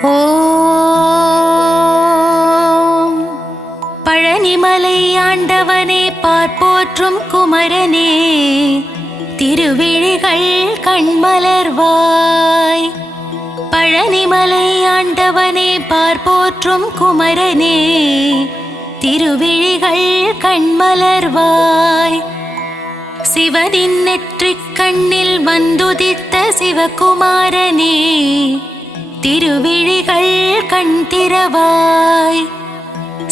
ஓம் பழனிமலை ஆண்டவனே பார்ப்போற்றும் குமரனே திருவிழிகள் கண்மலர்வாய். பழனிமலை ஆண்டவனே பார்ப்போற்றும் குமரனே திருவிழிகள் கண்மலர்வாய். சிவனின் நெற்றிக் கண்ணில் வந்துதித்த சிவகுமாரனே திருவிழிகள் கண் திறவாய்.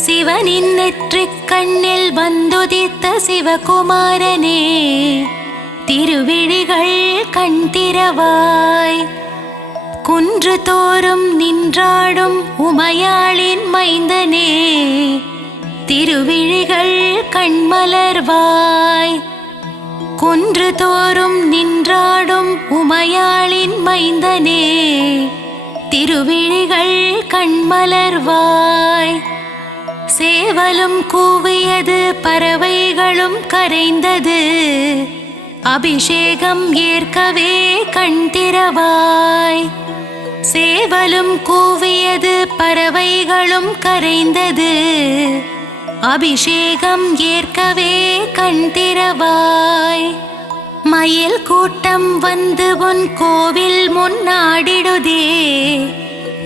சிவனின் நெற்றிக் கண்ணில் வந்துதித்த சிவகுமாரனே திருவிழிகள் கண் திறவாய். குன்று தோறும் நின்றாடும் உமையாளின் மைந்தனே திருவிழிகள் கண்மலர்வாய். குன்று தோறும் நின்றாடும் உமையாளின் மைந்தனே திருவிழிகள் கண்மலர்வாய். சேவலும் கூவியது பறவைகளும் கரைந்தது அபிஷேகம் ஏற்கவே கண் திறவாய். சேவலும் கூவியது பறவைகளும் கரைந்தது அபிஷேகம் ஏற்கவே கண் திறவாய். மயில் கூட்டம் வந்து உன் கோவில் முன்னாடிடுதே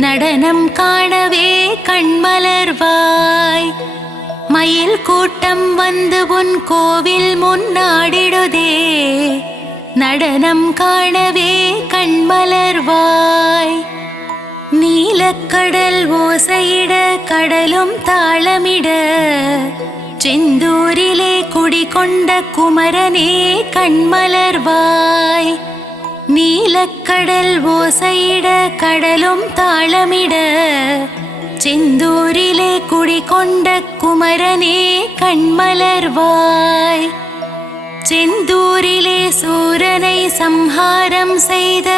நடனம் காணவே கண்மலர்வாய். மயில் கூட்டம் வந்து உன் கோவில் முன்னாடிடுதே நடனம் காணவே கண்மலர்வாய். நீலக்கடல் ஓசையிட கடலும் தாளமிட செந்தூரிலே குடிகொண்ட குமரனே கண்மலர்வாய். நீலக்கடல் ஓசையிட கடலும் தாளமிட செந்தூரிலே குடிகொண்ட குமரனே கண்மலர்வாய். செந்தூரிலே சூரனை சம்ஹாரம் செய்த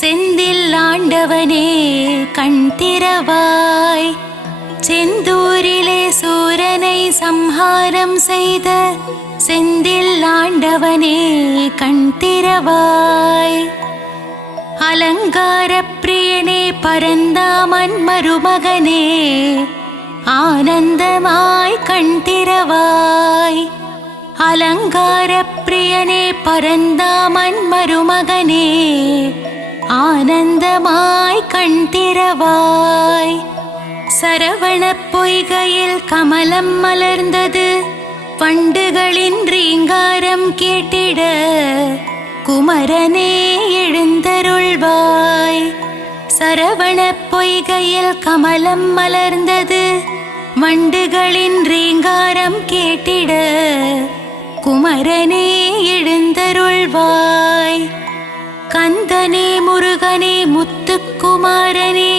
செந்தில் ஆண்டவனே கண் திறவாய். செந்தூரிலே சூரனை சம்ஹாரம் செய்த செந்தில் ஆண்டவனே கண் திறவாய். அலங்கார பிரியனே பரந்தாமன் மருமகனே ஆனந்தமாய் கண் திறவாய். அலங்கார பிரியனே பரந்தாமன் மருமகனே ஆனந்தமாய் கண் திறவாய். சரவண பொய்கையில் கமலம் மலர்ந்தது வண்டுகளின் ரீங்காரம் கேட்டிட குமரனே எழுந்தருள்வாய். சரவண பொய்கையில் கமலம் மலர்ந்தது வண்டுகளின் ரீங்காரம் கேட்டிட குமரனே எழுந்தருள்வாய். கந்தனே முருகனே முத்துக்குமாரனே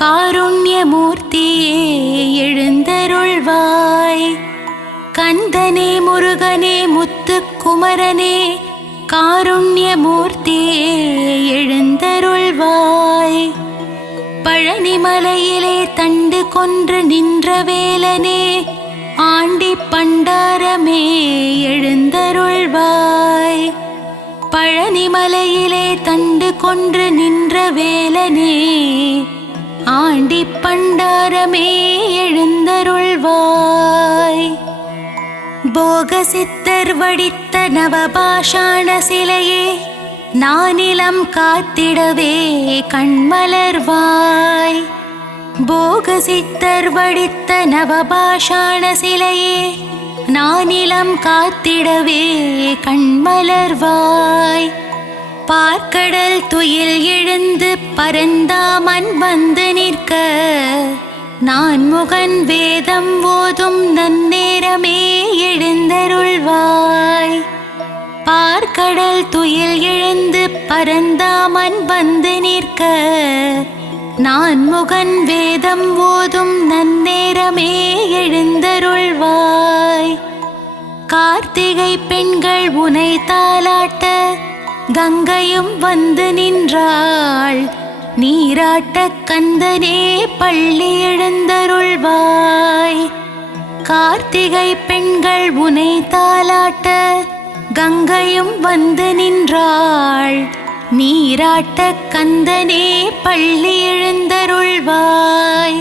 காருண்யமூர்த்தியே எழுந்தருள்வாய். கந்தனே முருகனே முத்துக்குமரனே காருண்யமூர்த்தியே எழுந்தருள்வாய். பழனிமலையிலே தண்டு கொன்று நின்ற வேலனே ஆண்டி பண்டாரமே எழுந்தருள்வாய். பழனிமலையிலே தண்டு கொன்று நின்ற வேலனே ஆண்டி பண்டாரமே எழுந்தருள்வாய். போகசித்தர் வடித்த நவபாஷாண சிலையே நானிலம் காத்திடவே கண்மலர்வாய். போகசித்தர் வடித்த நவபாஷாண சிலையே நானிலம் காத்திடவே கண்மலர்வாய். பார்க்கடல் துயில் எழுந்து பரந்தாமன் வந்து நிற்க நான் முகன் வேதம் ஓதும் நன்னேரமே எழுந்தருள்வாய். பார்க்கடல் துயில் எழுந்து பரந்தாமன் வந்து நிற்க நான் முகன் வேதம் ஓதும் நன்னேரமே எழுந்தருள்வாய். கார்த்திகை பெண்கள் உனை தாலாட்ட கங்கையும் வந்து நின்றாள் நீராட்ட கந்தனே பள்ளி எழுந்தருள்வாய். கார்த்திகை பெண்கள் உனை தாலாட்ட கங்கையும் வந்து நின்றாள் நீராட்ட கந்தனே பள்ளி எழுந்தருள்வாய்.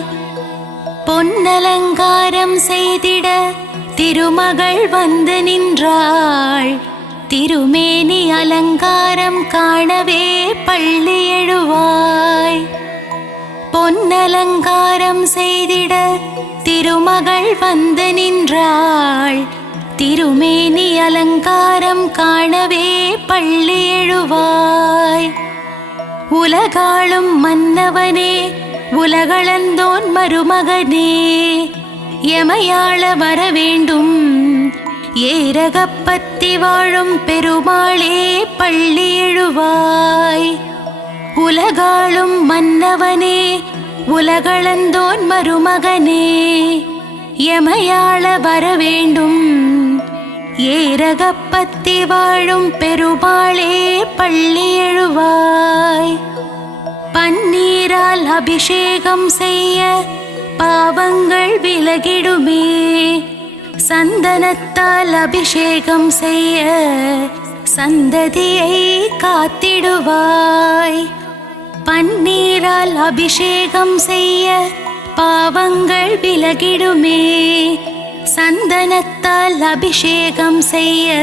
பொன்னலங்காரம் செய்திட திருமகள் வந்து நின்றாள். திருமேனி அலங்காரம் காணவே பள்ளி எழுவாய். பொன்னலங்காரம் செய்திட திருமகள் வந்து நின்றாள். திருமேனி அலங்காரம் காணவே பள்ளி எழுவாய். உலகாளும் மன்னவனே உலகளந்தோன் மருமகனே, எமையாள வர வேண்டும் ஏரகப்பத்தி வாழும் பெருமாளே பள்ளி எழுவாய். உலகாளும் மன்னவனே உலகளந்தோன் மருமகனே, எமையாள வர வேண்டும் ஏரகப்பத்தி வாழும் பெருமாளே பள்ளி எழுவாய். பன்னீரால் அபிஷேகம் செய்ய பாவங்கள் விலகிடுமே, சந்தனத்தால் அபிஷேகம் செய்ய சந்ததியை காத்திடுவாய். பன்னீரால் அபிஷேகம் செய்ய பாவங்கள் விலகிடுமே, சந்தனத்தால் அபிஷேகம் செய்ய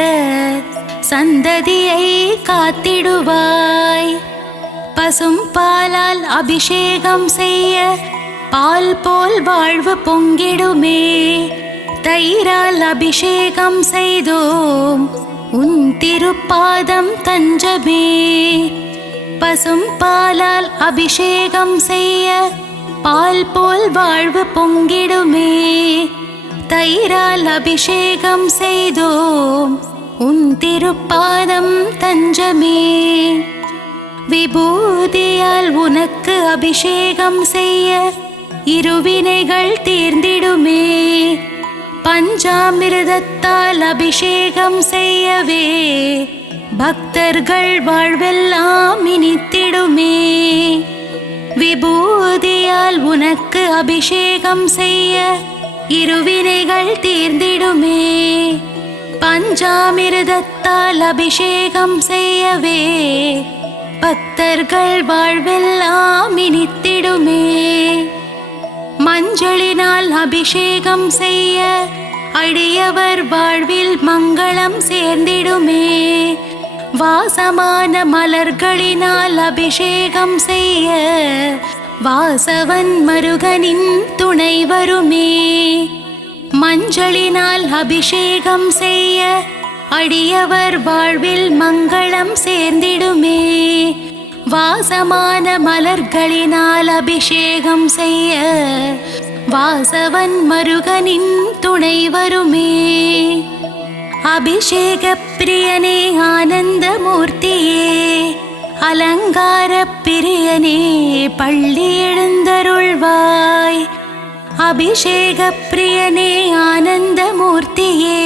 சந்ததியை காத்திடுவாய். பசும் பாலால் அபிஷேகம் செய்ய பால் போல் வாழ்வு பொங்கிடுமே, தயிரால் அபிஷேகம் செய்தோம் உன் திருப்பாதம் தஞ்சமே. பசும் பாலால் அபிஷேகம் செய்ய பால் போல் வாழ்வு பொங்கிடுமே, தயிரால் அபிஷேகம் செய்தோம் உன் திருப்பாதம் தஞ்சமே. விபூதியால் உனக்கு அபிஷேகம் செய்ய இருவினைகள் தீர்ந்திடுமே, பஞ்சாமிர்தத்தால் அபிஷேகம் செய்யவே பக்தர்கள் வாழ்வெல்லாம் இனித்திடுமே. விபூதியால் உனக்கு அபிஷேகம் செய்ய இருவினைகள் தீர்ந்திடுமே, பஞ்சாமிர்தத்தால் அபிஷேகம் செய்யவே பக்தர்கள் வாழ்வெல்லாம் இனித்திடுமே. மஞ்சளினால் அபிஷேகம் செய்ய அடியவர் வாழ்வில் மங்களம் சேர்ந்திடுமே, வாசமான மலர்களினால் அபிஷேகம் செய்ய வாசவன் மருகனின் துணை வருமே. மஞ்சளினால் அபிஷேகம் செய்ய அடியவர் வாழ்வில் மங்களம் சேர்ந்திடுமே, வாசமான மலர்களினால் அபிஷேகம் செய்ய வாசவன் மருகனின் துணை வருமே. அபிஷேக பிரியனே ஆனந்த மூர்த்தியே, அலங்கார பிரியனே பள்ளி எழுந்தருள்வாய். அபிஷேக பிரியனே ஆனந்த மூர்த்தியே,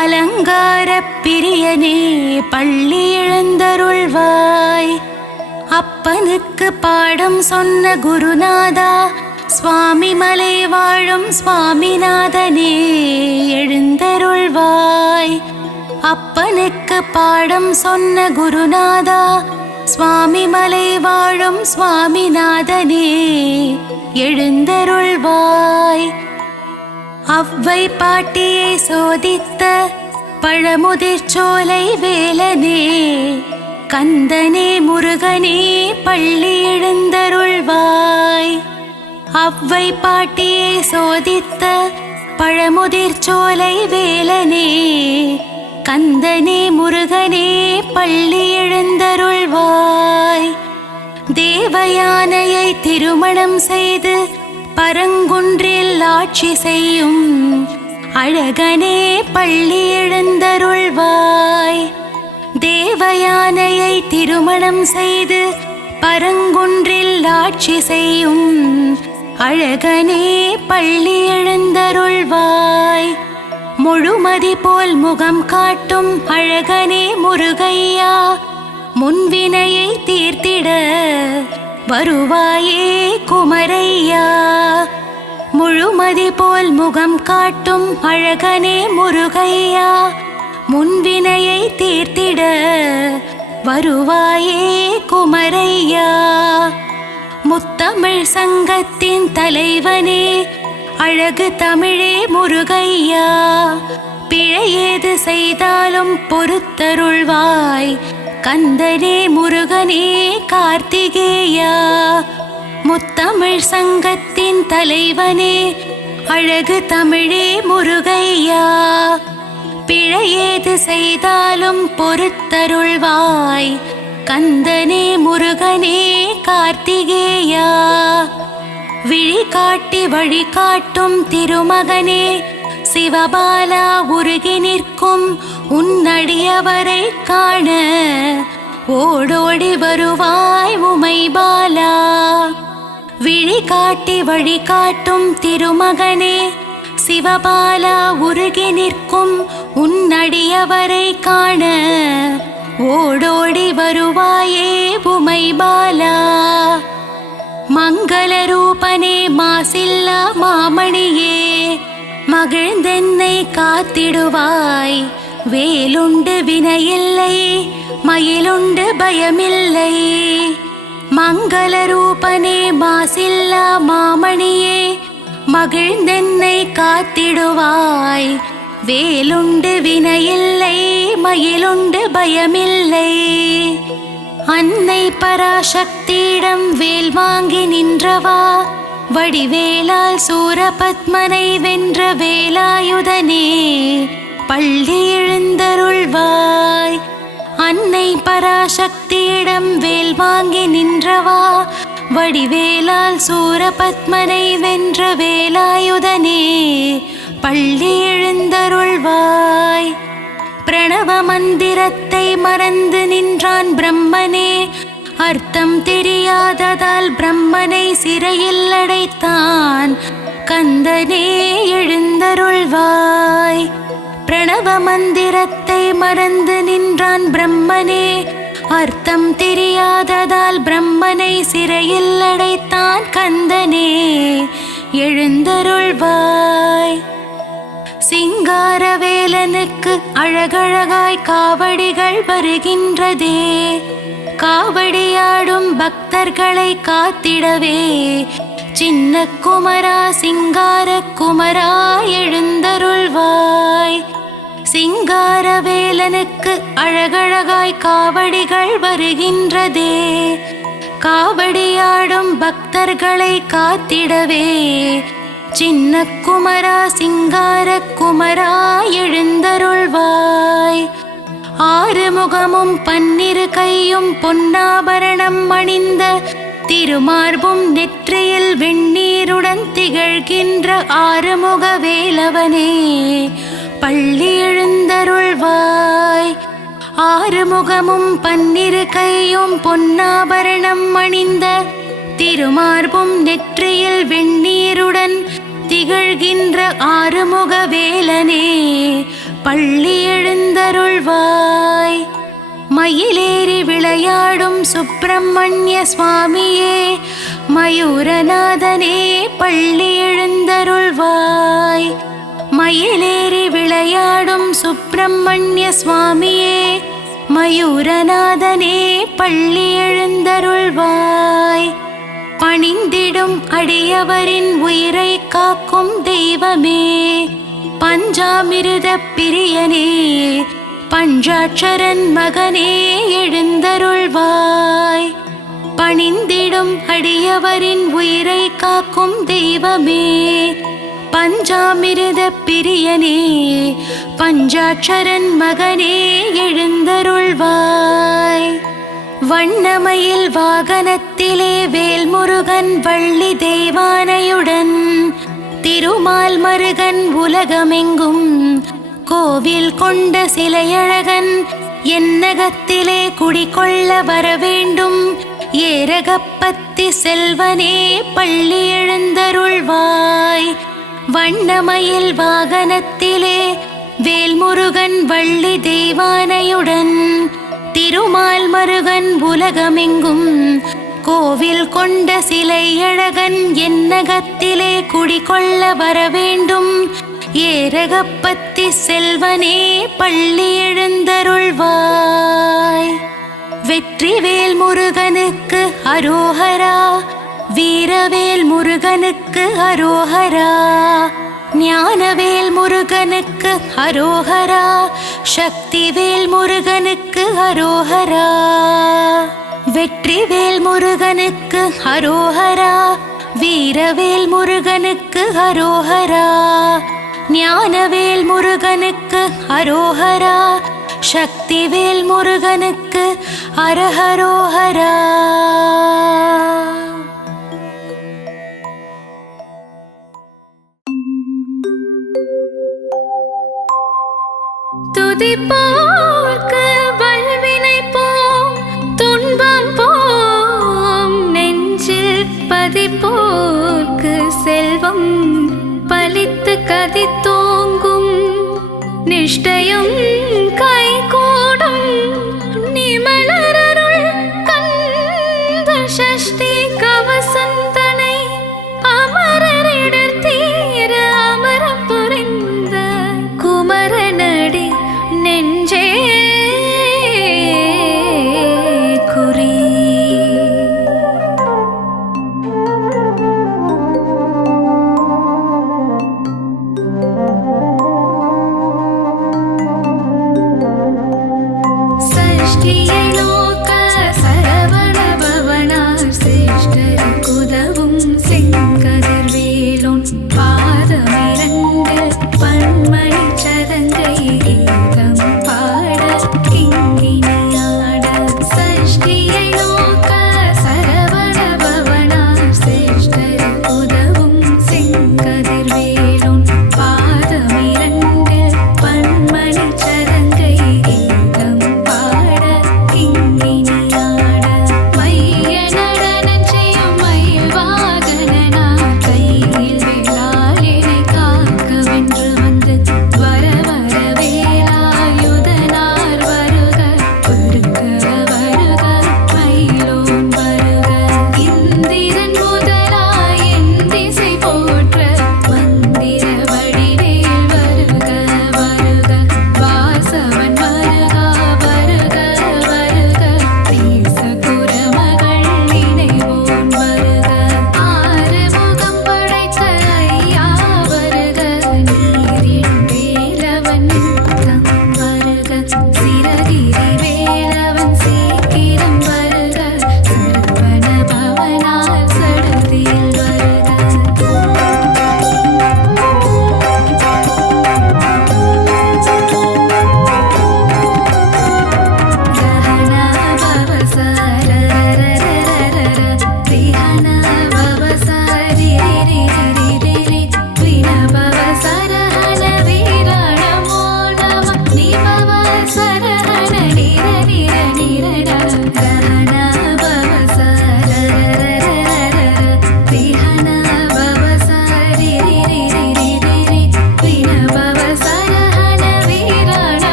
அலங்கார பிரியனே பள்ளி எழுந்தருள்வாய். அப்பனுக்கு பாடம் சொன்ன குருநாதா, சுவாமி மலை வாழும் சுவாமிநாதனே எழுந்தருள்வாய். அப்பனுக்கு பாடம் சொன்ன குருநாதா, சுவாமி மலை வாழும் சுவாமிநாதனே எழுந்தருள்வாய். அவ்வை பாட்டியை சோதித்த பழமுதிர்ச்சோலை வேலனே, கந்தனே முருகனே பள்ளி எழுந்தருள்வாய். அவ்வை பாட்டியை சோதித்த பழமுதிர்ச்சோலை வேலனே, கந்தனே முருகனே பள்ளி எழுந்தருள்வாய். தேவயானையை திருமணம் செய்து பரங்குன்றில் ஆட்சி செய்யும் அழகனே பள்ளி எழுந்தருள்வாய். தேவயானையை திருமணம் செய்து பரங்குன்றில் ஆட்சி செய்யும் அழகனே பள்ளி எழுந்தருள்வாய். முழுமதி போல் முகம் காட்டும் அழகனே முருகையா, முன்வினையை தீர்த்திட வருவாயே குமரையா. முழுமதி போல் முகம் காட்டும் அழகனே முருகையா, முன்வினையை தீர்த்திட வருவாயே குமரையா. முத்தமிழ் சங்கத்தின் தலைவனே, அழகு தமிழே முருகையா. பிழையேது செய்தாலும் பொறுத்தருள்வாய் கந்தனே முருகனே கார்த்திகேயா. முத்தமிழ் சங்கத்தின் தலைவனே, அழகு தமிழே முருகையா. பிழையேது செய்தாலும் பொறுத்தருள்வாய் கந்தனே முருகனே கார்த்திகேயா. விழி காட்டி வழிகாட்டும் திருமகனே, சிவபாலா உருகி நிற்கும் உன்னடியவரை காண ஓடோடி வருவாய் உமைபாலா. விழி காட்டி வழிகாட்டும் திருமகனே, சிவபாலா உருகி நிற்கும் உன்னடியவரை காண ஓடோடி வருவாயே உமைபாலா. மங்கள ரூபனே மாசில்லா மாமணியே, மகிழ்ந்தென்னை காத்திடுவாய். வேலுண்டு வினையில்லை, மயிலுண்டு பயமில்லை. மங்கள ரூபனே மாசில்லா மாமணியே, மகிழ்ந்தென்னை காத்திடுவாய். வேலுண்டு வினையில்லை, மயிலுண்டு பயமில்லை. அன்னை பராசக்தியிடம் வேல் வாங்கி நின்றவா, வடிவேலால் சூரபத்மனை வென்ற வேலாயுதனே பள்ளி எழுந்தருள்வாய். அன்னை பராசக்தியிடம் வேல் வாங்கி நின்றவா, வடிவேலால் சூரபத்மனை வென்ற வேலாயுதனே பள்ளி எழுந்தருள்வாய். பிரணவ மந்திரத்தை மறந்து நின்றான் பிரம்மனே, அர்த்தம் தெரியாததால் பிரம்மனை சிறையில் அடைத்தான் கந்தனே எழுந்தருள்வாய். பிரணவ மந்திரத்தை மறந்து நின்றான் பிரம்மனே, அர்த்தம் தெரியாததால் பிரம்மனை சிறையில் அடைத்தான் கந்தனே எழுந்தருள்வாய். சிங்காரவேலனுக்கு அழகழகாய் காவடிகள் வருகின்றதே, காவடியாடும் பக்தர்களை காத்திடவே சின்ன குமரா சிங்கார குமரா எழுந்தருள்வாய். சிங்காரவேலனுக்கு அழகழகாய் காவடிகள் வருகின்றதே, காவடியாடும் பக்தர்களை காத்திடவே சின்ன குமரா சிங்கார குமரா எழுந்தருள்வாய். ஆறுமுகமும் பன்னிரு கையும் பொன்னாபரணம் அணிந்த திருமார்பும் நெற்றியில் வெண்ணீருடன் திகழ்கின்ற ஆறுமுக வேலவனே பள்ளி எழுந்தருள்வாய். ஆறுமுகமும் பன்னிரு கையும் பொன்னாபரணம் அணிந்த திருமார்பும் நெற்றியில் வெண்ணீருடன் திகழ்கின்ற ஆறுமுக வேலனே பள்ளி எழுந்தருள்வாய். மயிலேறி விளையாடும் சுப்பிரமணிய சுவாமியே, மயூரநாதனே பள்ளி எழுந்தருள்வாய். மயிலேறி விளையாடும் சுப்பிரமணிய சுவாமியே, மயூரநாதனே பள்ளி எழுந்தருள்வாய். பணிந்திடும் அடியவரின் உயிரை காக்கும் தெய்வமே, பஞ்சாமிருத பிரியனே பஞ்சாட்சரன் மகனே எழுந்தருள்வாய். பணிந்திடும் அடியவரின் உயிரை காக்கும் தெய்வமே, பஞ்சாமிருத பிரியனே பஞ்சாட்சரன் மகனே எழுந்தருள்வாய். வண்ணமயில் வாகனத்திலே வேல்முருகன் வள்ளி தெய்வானையுடன் திருமால் மருகன் உலகமெங்கும் கோவில் கொண்ட சிலையழகன் என்னகத்திலே குடிகொள்ள வரவேண்டும் ஏரகப்பத்தி செல்வனே பள்ளி எழுந்தருள்வாய். வண்ணமயில் வாகனத்திலே வேல்முருகன் வள்ளி தெய்வானையுடன் திருமால் மருகன் உலகமெங்கும் கோவில் கொண்ட சிலையழகன் என்னகத்திலே குடிகொள்ள வரவேண்டும் ஏரகப்பத்தி செல்வனே பள்ளி எழுந்தருள்வாய். வெற்றிவேல் முருகனுக்கு அரோஹரா, வீரவேல் முருகனுக்கு அரோஹரா, ஞானவேல் முருகனுக்கு அரோஹரா, சக்திவேல் முருகனுக்கு அரோஹரா. வெற்றிவேல் முருகனுக்கு அரோஹரா, வீரவேல் முருகனுக்கு அரோஹரா, ஞானவேல் முருகனுக்கு அரோஹரா, சக்திவேல் முருகனுக்கு அரஹரோஹரா. துதிப்போர்க்கு வல்வினை போம், துன்பம் போம், நெஞ்சில் பதிப்போர்க்கு செல்வம் பலித்து கதித்தோங்கும், நிஷ்டையும் கைகூடும் நிமலரருள் கந்த சஷ்டி கவசந்தனை அமரரிடர் தீர அமரம் புரிந்த குமரனடி நெஞ்சே குறி.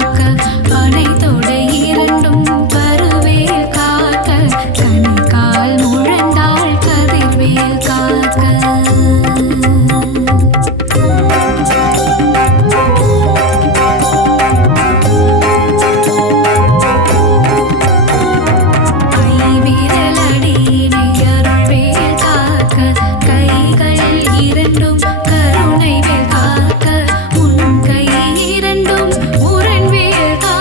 காக்க அனைத்தோட இரண்டும் கருவேல் காக்க கணிக்கால் முழந்தாள் கதிர்வேல் காக்க இரண்டும் கருணை வேல் காக்க உன் கை இரண்டும் முரண் வேல் காக்க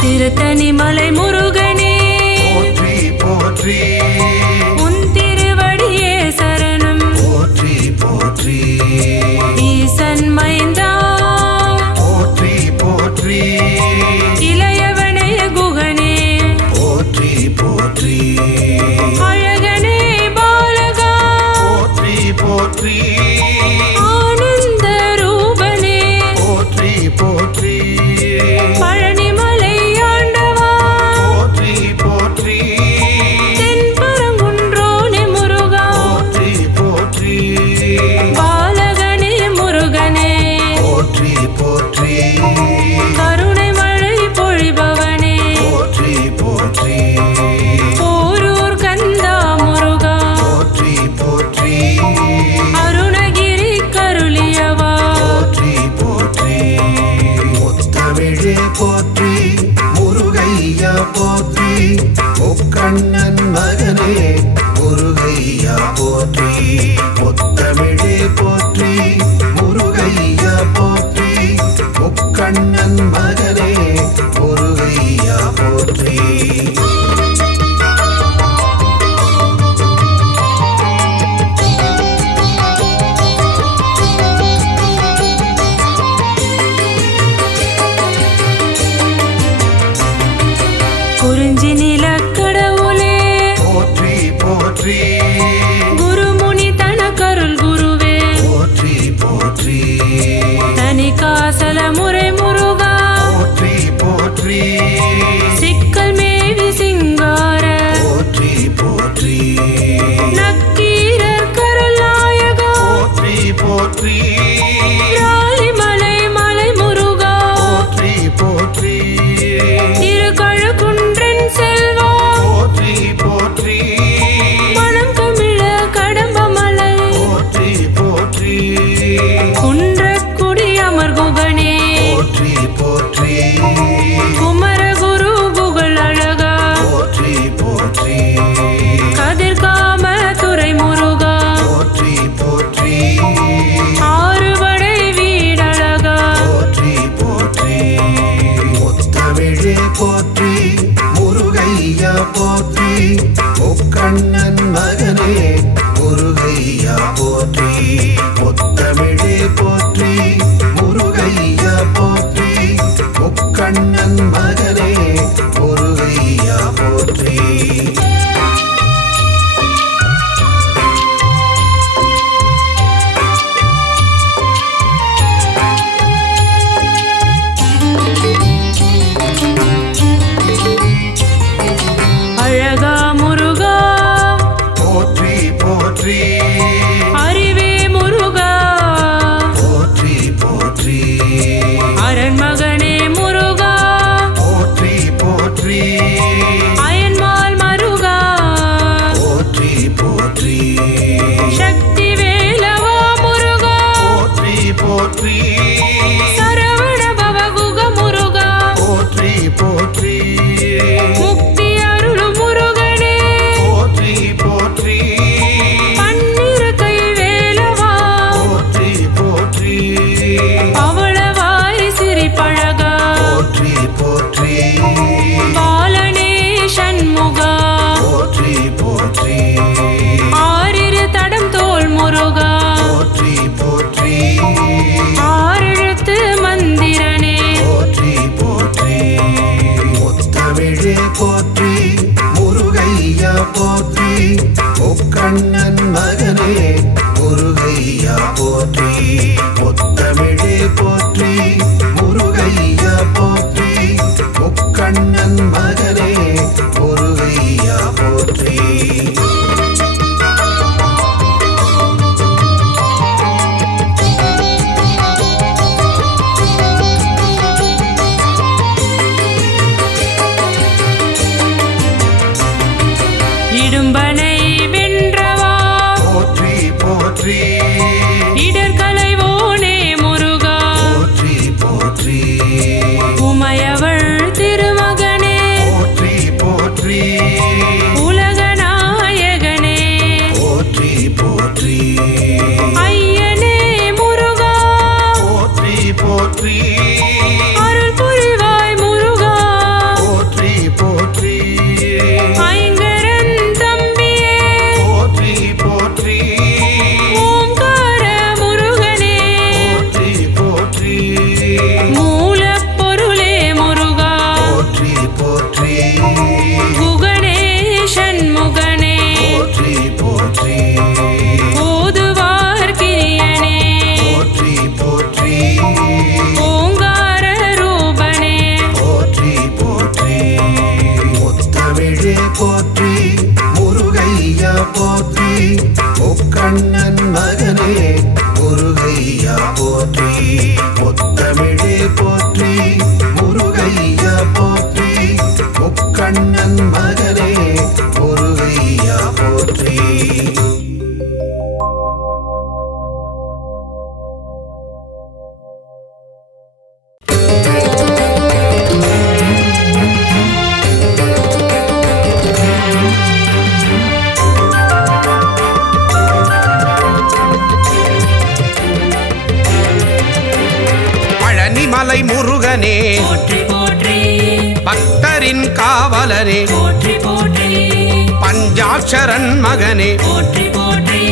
திருத்தணி மலை முருகனே போற்றி போற்றி உன் திருவடியே சரணம் போற்றி போற்றி ஈசன் மைந்தா போற்றி போற்றி இளையவனைய குகனே போற்றி போற்றி அழகனே பாலகா போற்றி போற்றி ஆனந்த ரூபனே போற்றி போற்றி பழனிமலை ஆண்டவா போற்றி போற்றி தென்பரங்குன்றோனே முருகா போற்றி போற்றி பாலகனே முருகனே போற்றி போற்றி கருணை மழை பொழிபவனே போற்றி போற்றி போரூர் கந்தா முருகா போற்றி போற்றி அருணகிரி கருளியவா போற்றி போற்றி முத்தமிழே போற்றி முருகையா போற்றி முக்கண்ணன் மகனே முருகையா போற்றி முத்தமிழே போற்றி முருகையா போற்றி முக்கண்ணன் மகனே முருகையா போற்றி குறிஞ்சி நிலக்கடவுளே போற்றி போற்றி குருமுனி தனக்கருள் குருவே போற்றி போற்றி தனி காசல முறை முருகா போற்றி போற்றி சிக்கல் மேவி சிங்கார போற்றி போற்றி நக்கீரர் கருள் நாயகா போற்றி போற்றி ராலிமலை மலை முருகா போற்றி போற்றி திருக்கழுக்குன்றன் செல்வா போற்றி போற்றி மனம் கமிழ கடம்பமலை போற்றி போற்றி குன்றக்குடி அமர் குகனே போற்றி போற்றி குமரகுரு புகழ் அழகா போற்றி போற்றி கதிர்காம துறை முருகா போற்றி போற்றி ஆறுபடை வீடழகா போற்றி போற்றி முத்தமிழே போற்றி முருகையா போற்றி முக்கண்ணன் மகனே முருகையா போற்றி முத்தமிழே போற்றி முருகையா போற்றி முக்கண்ணன் மகனே முருகையா போற்றி அழகா முருகா போற்றி போற்றி அறிவே முருகா போற்றி போற்றி அரண்மகனே முருகா போற்றி மைந்தனே போற்றி போற்றி பக்தரின் காவலனே போற்றி போற்றி பஞ்சாட்சரன் மகனே போற்றி போற்றி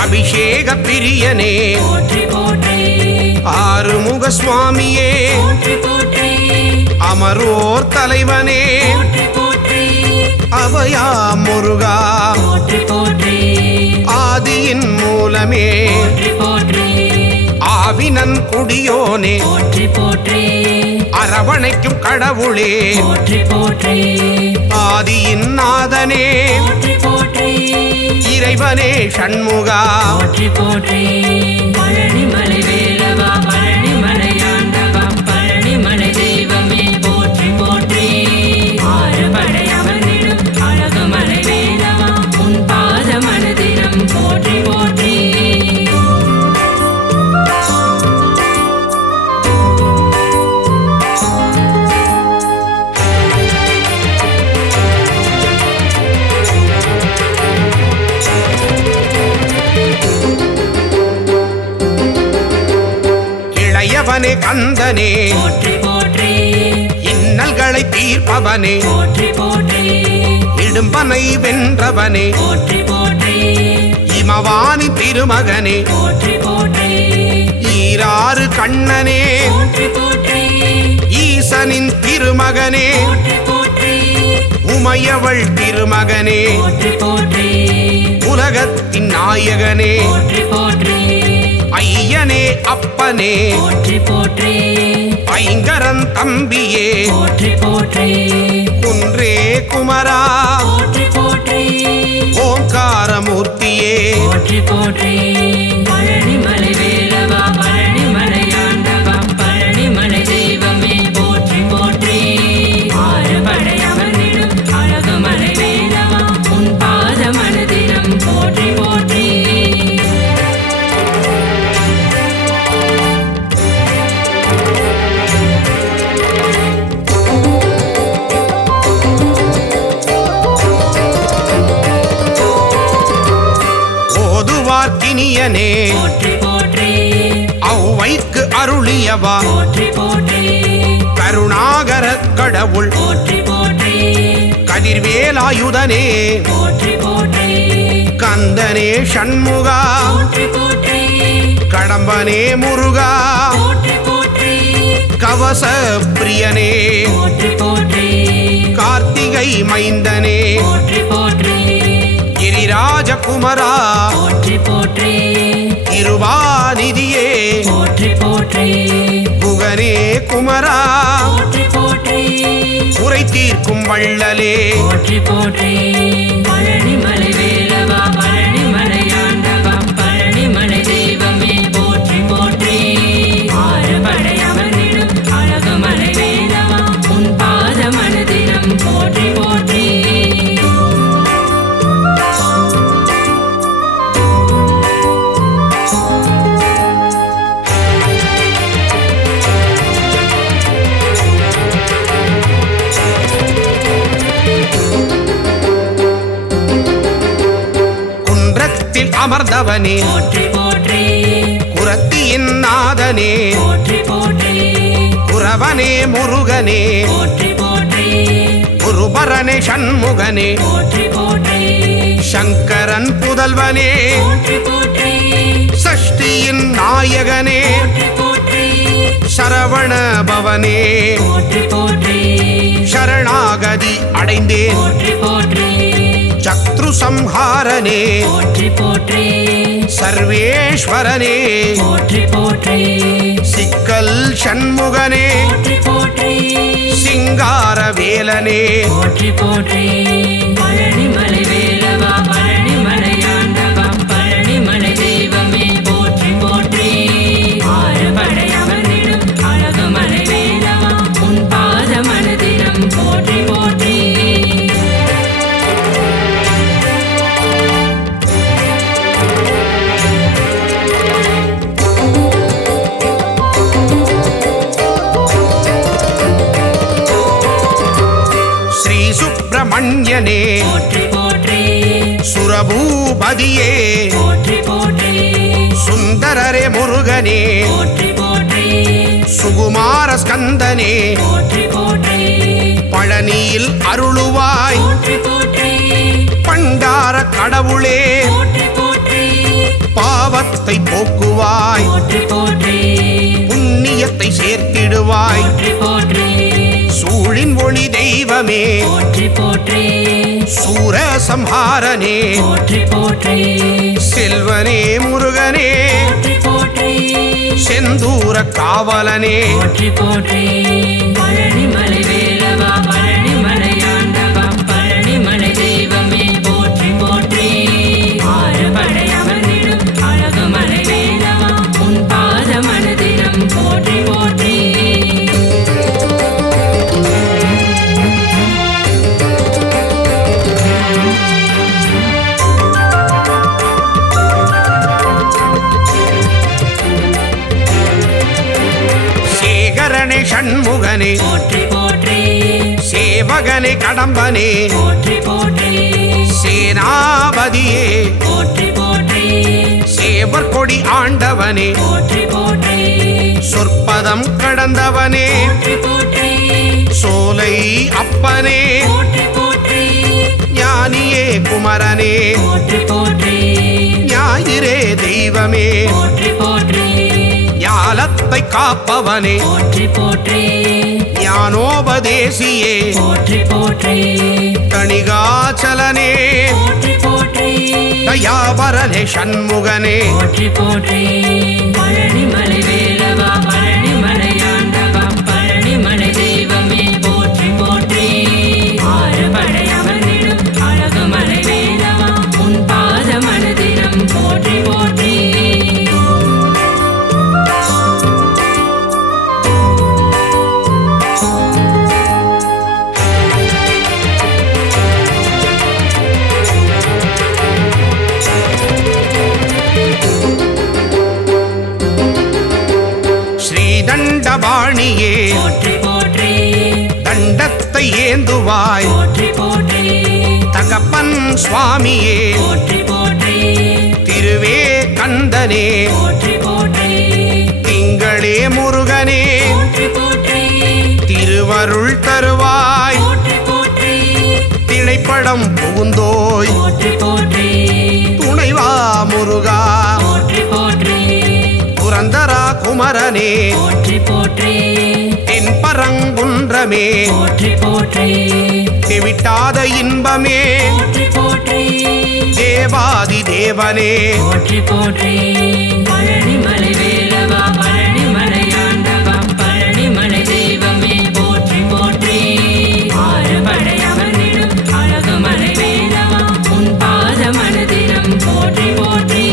அபிஷேக பிரியனே போற்றி போற்றி ஆறுமுக சுவாமியே போற்றி போற்றி அமரோர் தலைவனே போற்றி போற்றி அபயா முருகா போற்றி போற்றி ஆதியின் மூலமே போற்றி போற்றி ஆவினன் குடியோனே போற்றி போற்றி அரவணைக்கும் கடவுளே போற்றி போற்றி ஆதியின் நாதனே போற்றி போற்றி இறைவனே ஷண்முகா போற்றி போற்றி பழனிமலை வேலவா பழனிமலை ஆண்டவா பழனிமலை தெய்வமே போற்றி போற்றி ஆறுபடை அமர்ந்திடும் அழகுமலை வேலவா உன் பாத மனதினம் போற்றி போற்றி இளையவனே கந்தனே போற்றி போற்றி இன்னல்களை தீர்ப்பவனே போற்றி போற்றி இடும்பனை வென்றவனே போற்றி போற்றி இமவானி திருமகனே போற்றி போற்றி ஈராறு கண்ணனே போற்றி போற்றி ஈசனின் திருமகனே போற்றி போற்றி உமையவள் திருமகனே போற்றி போற்றி உலகத்தின் நாயகனே போற்றி போற்றி ஐயனே அப்பனே போற்றி போற்றி ஐங்கரன் தம்பியே போற்றி போற்றி குன்றே குமரா போற்றி போற்றி ஓங்காரமூர்த்தியே போற்றி போற்றி பழனிமலை வேலவா பழனிமலை ஆண்டவா பழனிமலை தெய்வமே போற்றி போற்றி ஆறுபடை அமர்ந்திடும் அழகுமலை வேலவா உன் பாத மனதினம் போற்றி போற்றி ஓதுவார்க்கினியனே போற்றி போற்றி ஔவைக்கு அருளியவா போற்றி போற்றி கருணாகர கடவுள் போற்றி போற்றி கதிர்வேலாயுதனே போற்றி போற்றி கந்தனே ஷண்முகா போற்றி போற்றி கடம்பனே முருகா போற்றி போற்றி கவச பிரியனே போற்றி போற்றி கார்த்திகை மைந்தனே போற்றி போற்றி கிரிராஜகுமரா போற்றி போற்றி இருவாநிதியே போற்றி போற்றி புகனே குமரா போற்றி போற்றி குறை தீர்க்கும் வள்ளலே போற்றி போற்றி பழனிமலை வேலவா பழனிமலை ஆண்டவா பழனிமலை தெய்வமே போற்றி போற்றி ஆறுபடை அமர்ந்திடும் அழகுமலை வேலவா உன் பாத மனதினம் போற்றி போற்றி குன்றத்தில் அமர்ந்தவனே போற்றி போற்றி குரத்தியின் நாதனே போற்றி போற்றி குரவனே முருகனே போற்றி போற்றி குருபரனே ஷண்முகனே போற்றி போற்றி சங்கரன் புதல்வனே போற்றி போற்றி சஷ்டியின் நாயகனே போற்றி போற்றி சரவண பவனே போற்றி போற்றி சரணாகதி அடைந்தேன் போற்றி போற்றி சத்ரு சம்ஹாரனே போற்றி போற்றி சர்வேஸ்வரனே போற்றி போற்றி சிக்கல் ஷண்முகனே போற்றி போற்றி சிங்கார வேலனே போற்றி போற்றி பழனிமலை வேலவா பழனிமலை ஆண்டவா பழனிமலை தெய்வமே போற்றி போற்றி ஆறுபடை அமர்ந்திடும் அழகுமலை வேலவா உன் பாத மனதினம் போற்றி போற்றி ஸ்ரீ சுப்பிரமணியனே போற்றி போற்றி சுரபூபதியே போற்றி போற்றி சுந்தரரே முருகனே போற்றி போற்றி சுகுமார ஸ்கந்தனே போற்றி போற்றி பழனியில் அருளுவாய் போற்றி போற்றி பண்டார கடவுளே போற்றி போற்றி பாவத்தை போக்குவாய் போற்றி போற்றி புண்ணியத்தை சேர்த்திடுவாய் போற்றி போற்றி சூழின் ஒளி தெய்வமே போற்றி போற்றி சூர சம்ஹாரனே போற்றி போற்றி செல்வனே முருகனே போற்றி போற்றி செந்தூர காவலனே போற்றி போற்றி பழனிமலை வேலவா பழனிமலையாண்டவா பழனிமலை தெய்வமே போற்றி போற்றி ஆறுபடை அமர்ந்திடும் அழகுமலை வேலவா உன் பாத மனதிடம் போற்றி போற்றி சேகரனே ஷண்முகனே போற்றி போற்றி சேவகனே கடம்பனே போற்றி போற்றி சேனாபதியே போற்றி போற்றி சேவர் கொடி ஆண்டவனே போற்றி போற்றி சொற்பதம் கடந்தவனே போற்றி போற்றி சோலை அப்பனே போற்றி போற்றி ஞானியே குமரனே போற்றி போற்றி ஞாயிறே தெய்வமே போற்றி போற்றி ஞாலத்தை காப்பவனே போற்றி போற்றி ஞானோபதேசியே போற்றி போற்றி தணிகாச்சலனே போற்றி போற்றி தயாபரனே ஷண்முகனே போற்றி போற்றி பழனிமலை வேலவா பழனிமலையாண்டவா பழனிமலை தெய்வமே போற்றி போற்றி ஆறுபடை அமர்ந்திடும் அழகுமலை வேலவா உன் பாத மனதிடம் போற்றி போற்றி ஸ்ரீதண்டபாணியே போற்றி போற்றி தண்டத்தை ஏந்துவாய் போற்றி போற்றி தகப்பன் சுவாமியே போற்றி போற்றி திருவே கந்தனே போற்றி போற்றி திங்களே முருகனே போற்றி போற்றி திருவருள் தருவாய் போற்றி போற்றி திணைப்படம் புகுந்தோய் போற்றி போற்றி துணைவா முருகா போற்றி போற்றி புரந்தரா குமரனே போற்றி போற்றி தென்பரங்குன்றமே போற்றி போற்றி தெவிட்டாத இன்பமே போற்றி போற்றி தேவாதி தேவனே போற்றி போற்றி பழனிமலை வேலவா பழனிமலையாண்டவா பழனிமலை தெய்வமே போற்றி போற்றி ஆறுபடை அமர்ந்திடும் அழகுமலை வேலவா உன் பாத மனதிடம் போற்றி போற்றி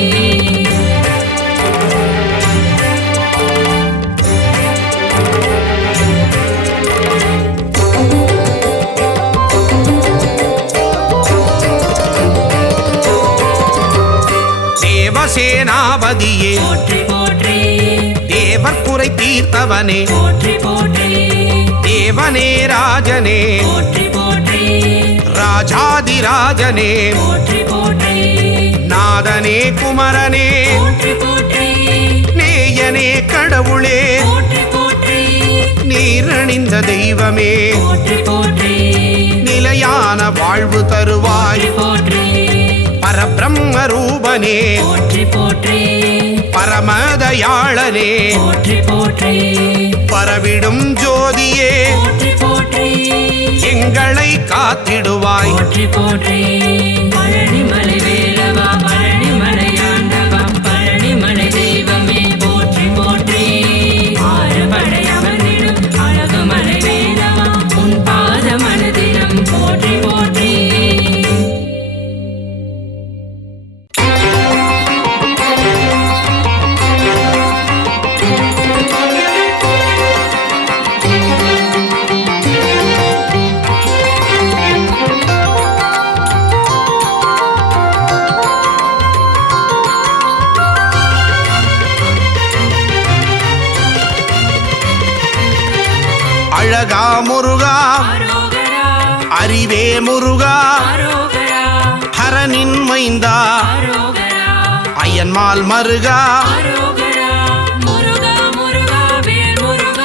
தேவசேனாபதியே போற்றி போற்றி தேவர் குறை தீர்த்தவனே போற்றி போற்றி தேவனே ராஜனே போற்றி போற்றி ராஜாதிராஜனே போற்றி போற்றி நாதனே குமரனே போற்றி போற்றி நேயனே கடவுளே போற்றி போற்றி நீரணிந்த தெய்வமே போற்றி போற்றி நிலையான வாழ்வு தருவாய் போற்றி பரபிரம்ம ரூபனே போற்றி போற்றி பரமதயாளனே போற்றி போற்றி பரவிடும் ஜோதியே போற்றி போற்றி எங்களை காத்திடுவாய் போற்றி போற்றி பழனிமலை வேலவா பழனிமலையாண்டவா பழனிமலை தெய்வமே போற்றி போற்றி ஆறுபடை அமர்ந்திடும் அழகுமலை வேலவா உன் பாத மனதிடம் போற்றி போற்றி அழகா முருகா ஆரோகரா அறிவே முருகா ஆரோகரா ஹரனின் மைந்தா ஆரோகரா அயன்மால் மருகா ஆரோகரா முருகா முருகா வேல் முருகா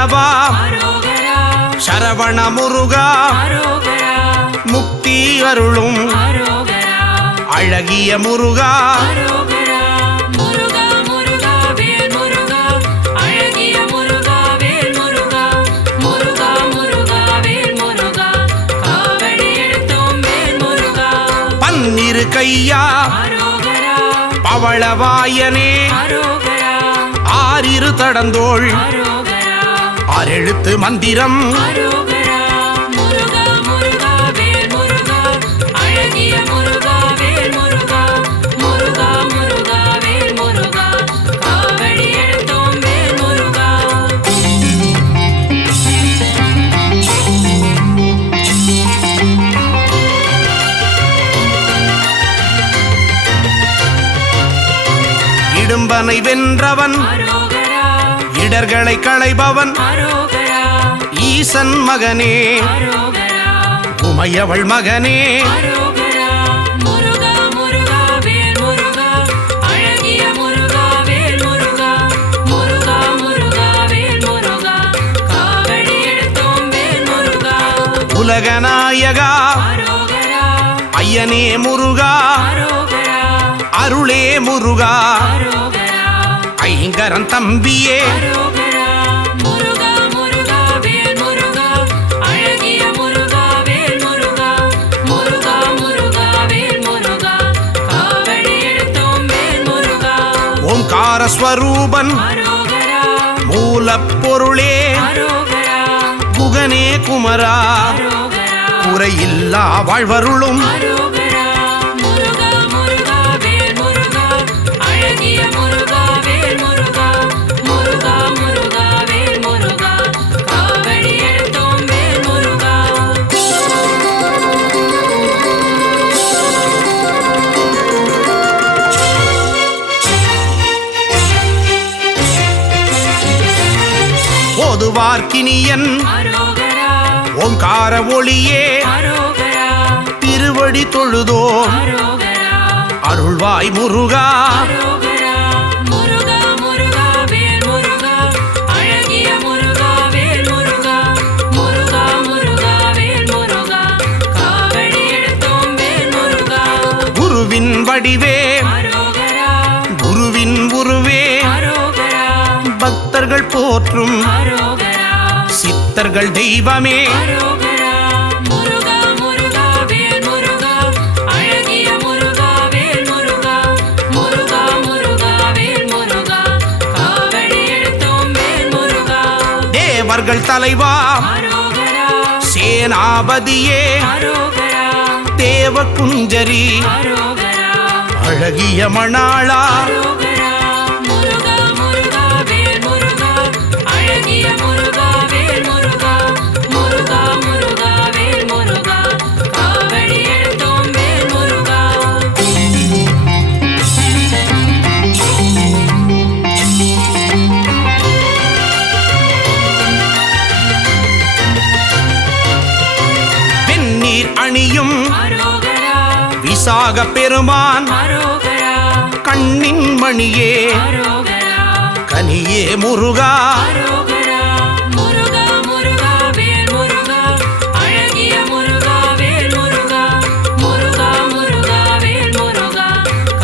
வேலவா அரோகரா சரவண முருகா அரோகரா முக்தி அருளும் அரோகரா அழகிய முருகா அரோகரா முருகா முருகா வேல் முருகா அழகிய முருகா வேல் முருகா முருகா முருகா வேல் முருகா காவடி எடுத்தோம் வேல் முருகா பன்னிரு கையா அரோகரா பவளவாயனே அரோகரா ஆறிரு தடந்தோள் அரோகரா ஆறெழுத்து மந்திரம் அரோகரா முருகா முருகா வேல் முருகா அழகிய முருகா வேல் முருகா முருகா முருகா வேல் முருகா காவடி எடுத்தோம் வேல் முருகா இடும்பனை வென்றவன் அரோகரா இடர்களை களைபவன் அரோகரா ஈசன் மகனே அரோகரா உமையவள் மகனே அரோகரா முருகா முருகா வேல் முருகா அழகிய முருகா வேல் முருகா முருகா முருகா வேல் முருகா காவடி எடுத்தோம் வேல் முருகா உலகநாயகா அரோகரா ஐயனே முருகா அரோகரா அருளே முருகா அரோகரா ஐங்கரன் தம்பியே அரோகரா முருகா முருகா வேல் முருகா அழகிய முருகா வேல் முருகா முருகா முருகா வேல் முருகா காவடி எடுத்தோம் வேல் முருகா ஓம்கார ஸ்வரூபன் அரோகரா மூலப்பொருளே அரோகரா குகனே குமரா அரோகரா குறையில்லா வாழ்வருளும் அரோகரா முருகா முருகா வேல் முருகா அழகிய முருகா வேல் முருகா முருகா முருகா வேல் முருகா காவடி எடுத்தோம் வேல் முருகா ஓதுவார்க்கினியன் அரோகரா ஓங்கார ஒளியே அரோகரா திருவடி தொழுதோ அரோகரா அருள்வாய் முருகா அரோகரா முருகா முருகா வேல் முருகா அழகிய முருகா வேல் முருகா முருகா முருகா வேல் முருகா காவடி எடுத்தோம் வேல் முருகா குருவின் வடிவே அரோகரா குருவின் உருவே அரோகரா பக்தர்கள் போற்றும் அரோகரா சித்தர்கள் தெய்வமே அரோகரா முருகா முருகா வேல் முருகா அழகிய முருகா வேல் முருகா முருகா முருகா வேல் முருகா காவடி எடுத்தோம் வேல் முருகா தேவர்கள் தலைவா அரோகரா சேனாபதியே அரோகரா தேவ குஞ்சரி அரோகரா அழகிய மணாளா அரோகரா முருகா முருகா வேல் முருகா அழகிய முருகா வேல் முருகா முருகா முருகா வேல் முருகா காவடி எடுத்தோம் வேல் முருகா வெந்நீர் அணியும் அரோகரா விசாக பெருமான் அரோகரா கண்ணின் மணியே அரோகரா கனியே முருகா அரோகரா முருகா முருகா வேல் முருகா அழகிய முருகா வேல் முருகா முருகா முருகா வேல் முருகா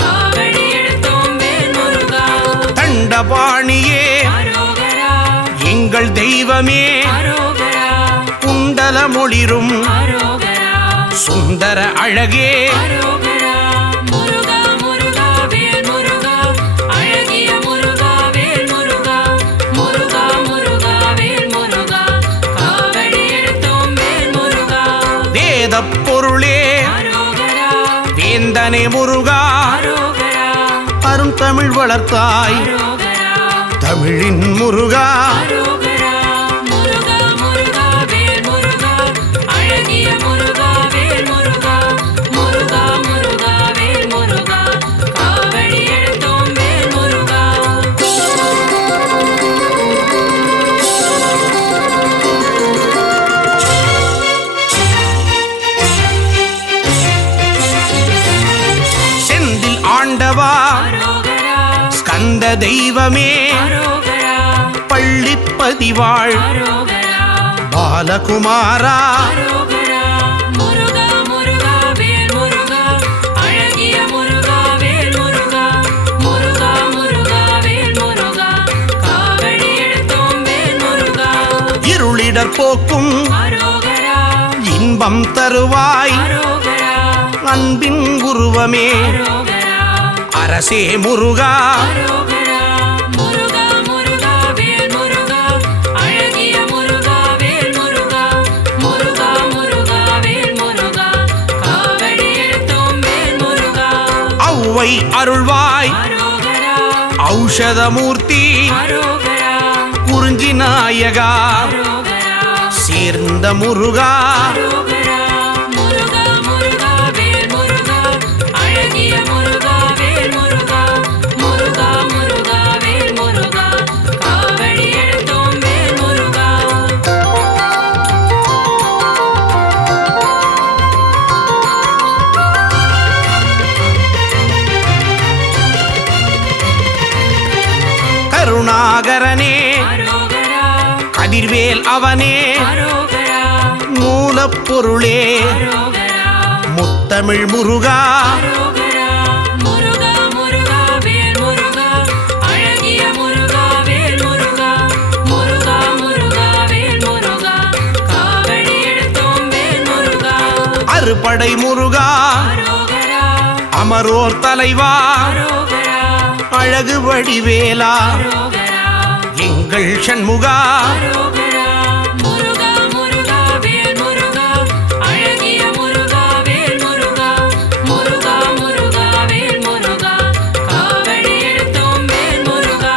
காவடி எடுத்தோம் வேல் முருகா தண்டபாணியே அரோகரா எங்கள் தெய்வமே அரோகரா குண்டல மொழிரும் அரோகரா சுந்தர அழகே அரோகரா முருகா முருகா வேல் முருகா அழகிய முருகா வேல் முருகா முருகா முருகா வேல் முருகா காவடி எடுத்தோம் வேல் முருகா வேதப் பொருளே அரோகரா வேந்தனே முருகா அரோகரா அருந்தமிழ் வளர்த்தாய் அரோகரா தமிழின் முருகா அரோகரா முருகா முருகா வேல் முருகா அழகிய முருகா வேல் முருகா முருகா முருகா வேல் முருகா காவடி எடுத்தோம் வேல் முருகா செந்தில் ஆண்டவா அரோகரா ஸ்கந்த தெய்வமே அரோகரா பள்ளிப்பதிவாள் அரோகரா பாலகுமாரா அரோகரா முருகா முருகா வேல் முருகா அழகிய முருகா வேல் முருகா முருகா முருகா வேல் முருகா காவடி எடுத்தோம் வேல் முருகா இருளிடர் போக்கும் அரோகரா இன்பம் தருவாய் அரோகரா அன்பின் உருவமே அரோகரா அரசே முருகா அரோகரா முருகா முருகா வேல் முருகா அழகிய முருகா வேல் முருகா முருகா முருகா வேல் முருகா காவடி எடுத்தோம் வேல் முருகா ஔவை அருள்வாய் அரோகரா ஔஷதமூர்த்தி அரோகரா குறிஞ்சி நாயகா அரோகரா சேர்ந்த முருகா அரோகரா முருகா முருகா வேல் முருகா அழகிய முருகா வேல் முருகா முருகா முருகா வேல் முருகா காவடி எடுத்தோம் வேல் முருகா கருணாகரனே அரோகரா கதிர்வேல் அவனே அரோகரா மூலப்பொருளே அரோகரா முத்தமிழ் முருகா அரோகரா முருகா முருகா வேல் முருகா அழகிய முருகா வேல் முருகா முருகா முருகா வேல் முருகா காவடி எடுத்தோம் வேல் முருகா அறுபடை முருகா அரோகரா அமரோர் தலைவா அரோகரா அழகு வடிவேலா அரோகரா எங்கள் சண்முகா அரோகரா முருகா முருகா வேல் முருகா அழகிய முருகா வேல் முருகா முருகா முருகா வேல் முருகா காவடி எடுத்தோம் வேல் முருகா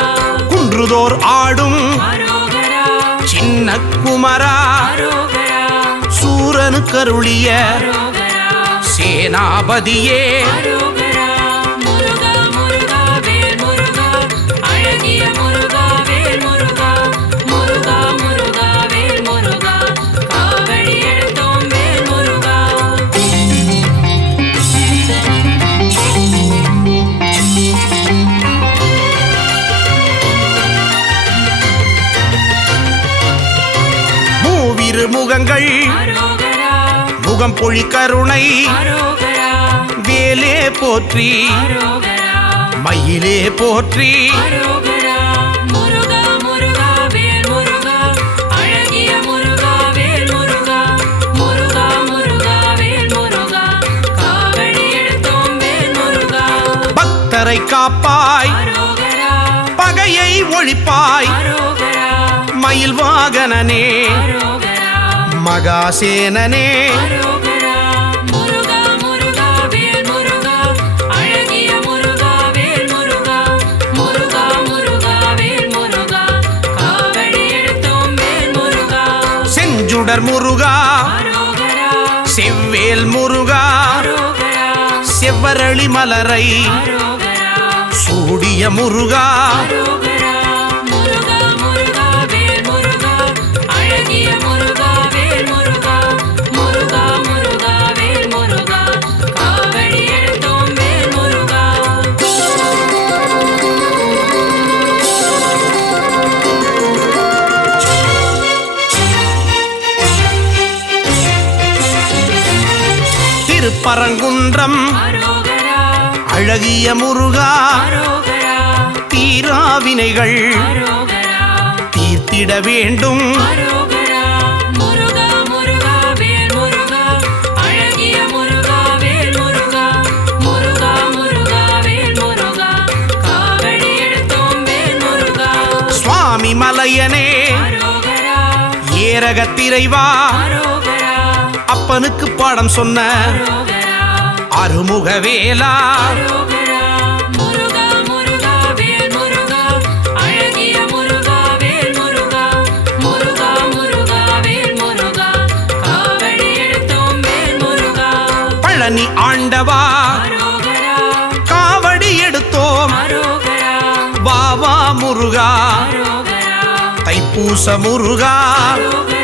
குன்றுதோர் ஆடும் அரோகரா சின்ன குமரா அரோகரா சூரனு கருளிய அரோகரா சேனாபதியே அரோகரா முருகா முருகா வேல் முருகா அழகிய முருகா வேல் முருகா முருகா முருகா வேல் முருகா காவடி எடுத்தோம் வேல் முருகா மூவிரு முகங்கள் அரோகரா முகம் பொழி கருணை அரோகரா வேலே போற்றி அரோகரா மயிலே போற்றி அரோகரா முருகா முருகா வேல் முருகா அழகிய முருகா வேல் முருகா முருகா முருகா வேல் முருகா காவடி எடுத்தோம் வேல் முருகா பக்தரை காப்பாய் அரோகரா பகையை ஒழிப்பாய் அரோகரா மயில் வாகனனே அரோகரா மகாசேனனே அரோகரா முருகா முருகா வேல் முருகா அழகிய முருகா வேல் முருகா முருகா முருகா வேல் முருகா காவடி எடுத்தோம் வேல் முருகா செஞ்சுடர் முருகா அரோகரா செவ்வேல் முருகா அரோகரா செவ்வரளி மலரை அரோகரா சூடிய முருகா அரோகரா முருகா முருகா வேல் முருகா அழகிய முருகா வேல் முருகா முருகா முருகா வேல் முருகா காவடி எடுத்தோம் வேல் முருகா திருப்பரங்குன்றம் அரோகரா அழகிய முருகா அரோகரா தீராவினைகள் அரோகரா தீர்த்திட வேண்டும் அரோகரா முருகா முருகா வேல் முருகா அழகிய முருகா வேல் முருகா முருகா முருகா வேல் முருகா காவடி எடுத்தோம் வேல் முருகா சுவாமி மலையனே அரோகரா ஏரகத்திரைவா அரோகரா அப்பனுக்கு பாடம் சொன்ன அரோகரா அருமுகவேலா அரோகரா முருகா முருகா வேல் முருகா அழகிய முருகா வேல் முருகா முருகா முருகா வேல் முருகா காவடி எடுத்தோம் வேல் முருகா பழனி ஆண்டவா அரோகரா காவடி எடுத்தோம் அரோகரா வாவா முருகா அரோகரா தைப்பூச முருகா அரோகரா